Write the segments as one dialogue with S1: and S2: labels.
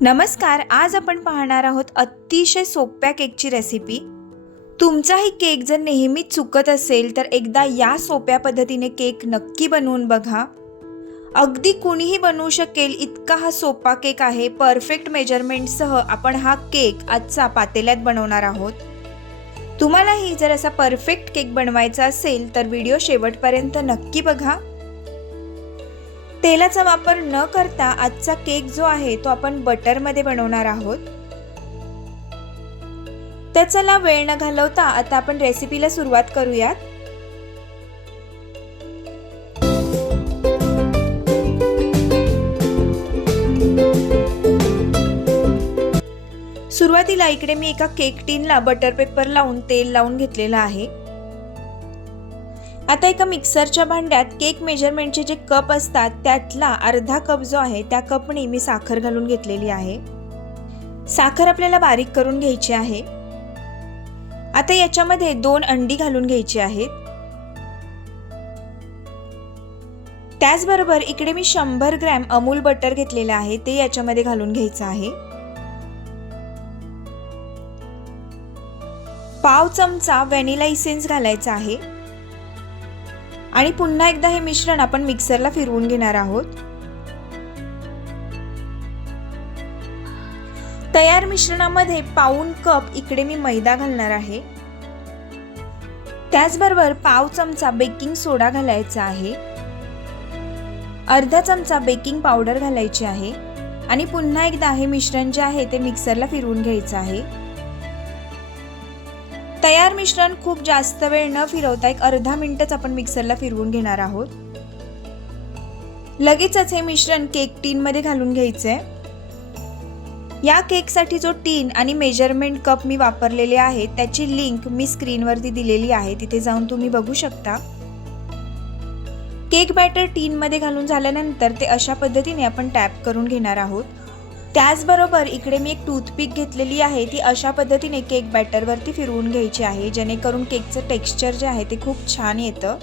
S1: नमस्कार आज आपण पाहणार आहोत अतिशय सोप्या केकची रेसिपी तुमचाही केक जर नेहमी चुकत असेल तर एकदा या सोप्या पद्धतीने केक नक्की बनवून बघा. अगदी कुणीही बनवू शकेल इतका हा सोपा केक आहे. परफेक्ट मेजरमेंटसह आपण हा केक आजचा पातेल्यात बनवणार आहोत. तुम्हालाही जर असा परफेक्ट केक बनवायचा असेल तर व्हिडिओ शेवटपर्यंत नक्की बघा. तेलाचा वापर न करता आजचा केक जो आहे तो आपण बटरमध्ये बनवणार आहोत. तर चला वेळ न घालवता आता आपण रेसिपीला सुरुवात करूयात. सुरुवातीला इकडे मी एका केक टीनला बटर पेपर लावून तेल लावून घेतलेलं आहे. आता एका मिक्सरच्या भांड्यात केक मेजरमेंटचे जे कप असतात त्यातला अर्धा कप जो आहे त्या कपने मी साखर घालून घेतलेली आहे. साखर आपल्याला बारीक करून घ्यायची आहे. आता याच्यामध्ये दोन अंडी घालून घ्यायची आहेत. त्याचबरोबर इकडे मी शंभर ग्रॅम अमूल बटर घेतलेलं आहे ते याच्यामध्ये घालून घ्यायचं आहे. पाव चमचा व्हॅनिला इसेन्स घालायचा आहे. आणि पुन्हा एकदा हे मिश्रण आपण मिक्सरला फिरवून घेणार आहोत. तयार मिश्रणामध्ये पाऊन कप इकडे मी मैदा घालणार आहे. त्याचबरोबर पाव चमचा बेकिंग सोडा घालायचा आहे. अर्धा चमचा बेकिंग पावडर घालायची आहे. आणि पुन्हा एकदा हे मिश्रण जे आहे ते मिक्सरला फिरवून घ्यायचं आहे. तयार मिश्रण खूप जास्त वेळ न फिरवता एक अर्धा मिनिटच आपण मिक्सरला फिरवून घेणार आहोत. लगेचच हे मिश्रण केक टीनमध्ये घालून घ्यायचं आहे या केकसाठी जो टीन आणि मेजरमेंट कप मी वापरलेले आहे त्याची लिंक मी स्क्रीनवरती दिलेली आहे तिथे जाऊन तुम्ही बघू शकता. केक बॅटर टीनमध्ये घालून झाल्यानंतर ते अशा पद्धतीने आपण टॅप करून घेणार आहोत. त्याचबरोबर इकडे मी एक टूथपिक घेतलेली आहे ती अशा पद्धतीने केक बॅटरवरती फिरवून घ्यायची आहे जेणेकरून केकचं टेक्स्चर जे आहे ते खूप छान येतं.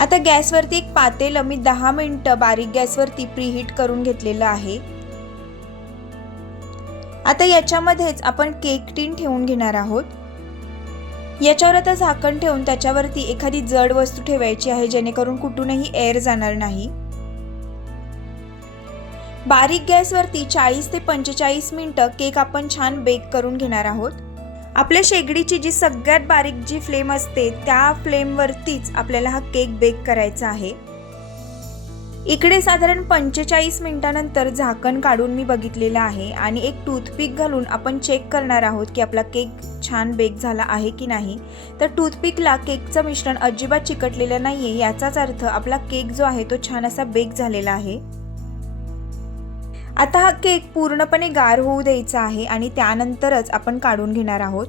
S1: आता गॅसवरती एक पातेलं मी दहा मिनटं बारीक गॅसवरती प्रीहीट करून घेतलेलं आहे. आता याच्यामध्येच आपण केक टीन ठेवून घेणार आहोत. याच्यावर आता झाकण ठेवून त्याच्यावरती एखादी जड वस्तू ठेवायची आहे जेणेकरून कुठूनही एअर जाणार नाही. बारीक गॅसवरती चाळीस ते पंचेचाळीस मिनटं केक आपण छान बेक करून घेणार आहोत. आपल्या शेगडीची जी सगळ्यात बारीक जी फ्लेम असते त्या फ्लेमवरतीच आपल्याला हा केक बेक करायचा आहे. इकडे साधारण पंचेचाळीस मिनिटानंतर झाकण काढून मी बघितलेलं आहे आणि एक टूथपिक घालून आपण चेक करणार आहोत की आपला केक छान बेक झाला आहे की नाही. तर टूथपिकला केकचं मिश्रण अजिबात चिकटलेलं नाही आहे याचाच अर्थ आपला केक जो आहे तो छान असा बेक झालेला आहे. आता हा केक पूर्णपणे गार होऊ द्यायचा आहे आणि त्यानंतरच आपण काढून घेणार आहोत.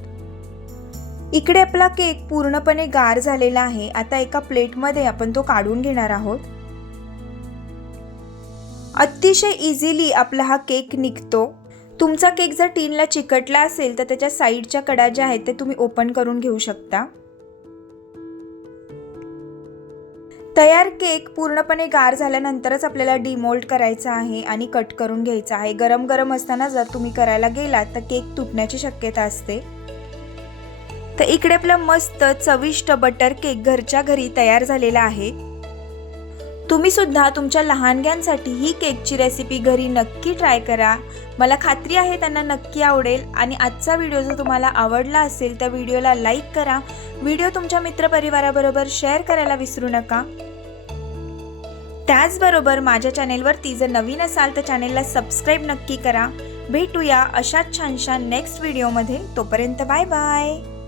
S1: इकडे आपला केक पूर्णपणे गार झालेला आहे. आता एका प्लेटमध्ये आपण तो काढून घेणार आहोत. अतिशय इझिली आपला हा केक निघतो. तुमचा केक जर टीनला चिकटला असेल तर त्याच्या साईडच्या कडा ज्या आहेत ते तुम्ही ओपन करून घेऊ शकता. तयार केक पूर्णपणे गार झाल्यानंतरच आपल्याला डिमोल्ड करायचा आहे आणि कट करून घ्यायचा आहे. गरम गरम असताना जर तुम्ही करायला गेलात तर केक तुटण्याची शक्यता असते. तर इकडे आपला मस्त चविष्ट बटर केक घरच्या घरी तयार झालेला आहे. तुम्ही सुद्धा तुमच्या लहानग्यांसाठी ही केकची रेसिपी घरी नक्की ट्राय करा. मला खात्री आहे त्यांना नक्की आवडेल आणि आजचा व्हिडिओ जर तुम्हाला आवडला असेल तर व्हिडिओला लाईक करा. व्हिडिओ तुमच्या मित्रपरिवाराबरोबर शेअर करायला विसरू नका. त्याचबरोबर माझ्या चॅनेलवरती जर नवीन असाल तर चॅनेलला सबस्क्राईब नक्की करा. भेटूया अशाच छानशा नेक्स्ट व्हिडिओमध्ये तोपर्यंत बाय बाय.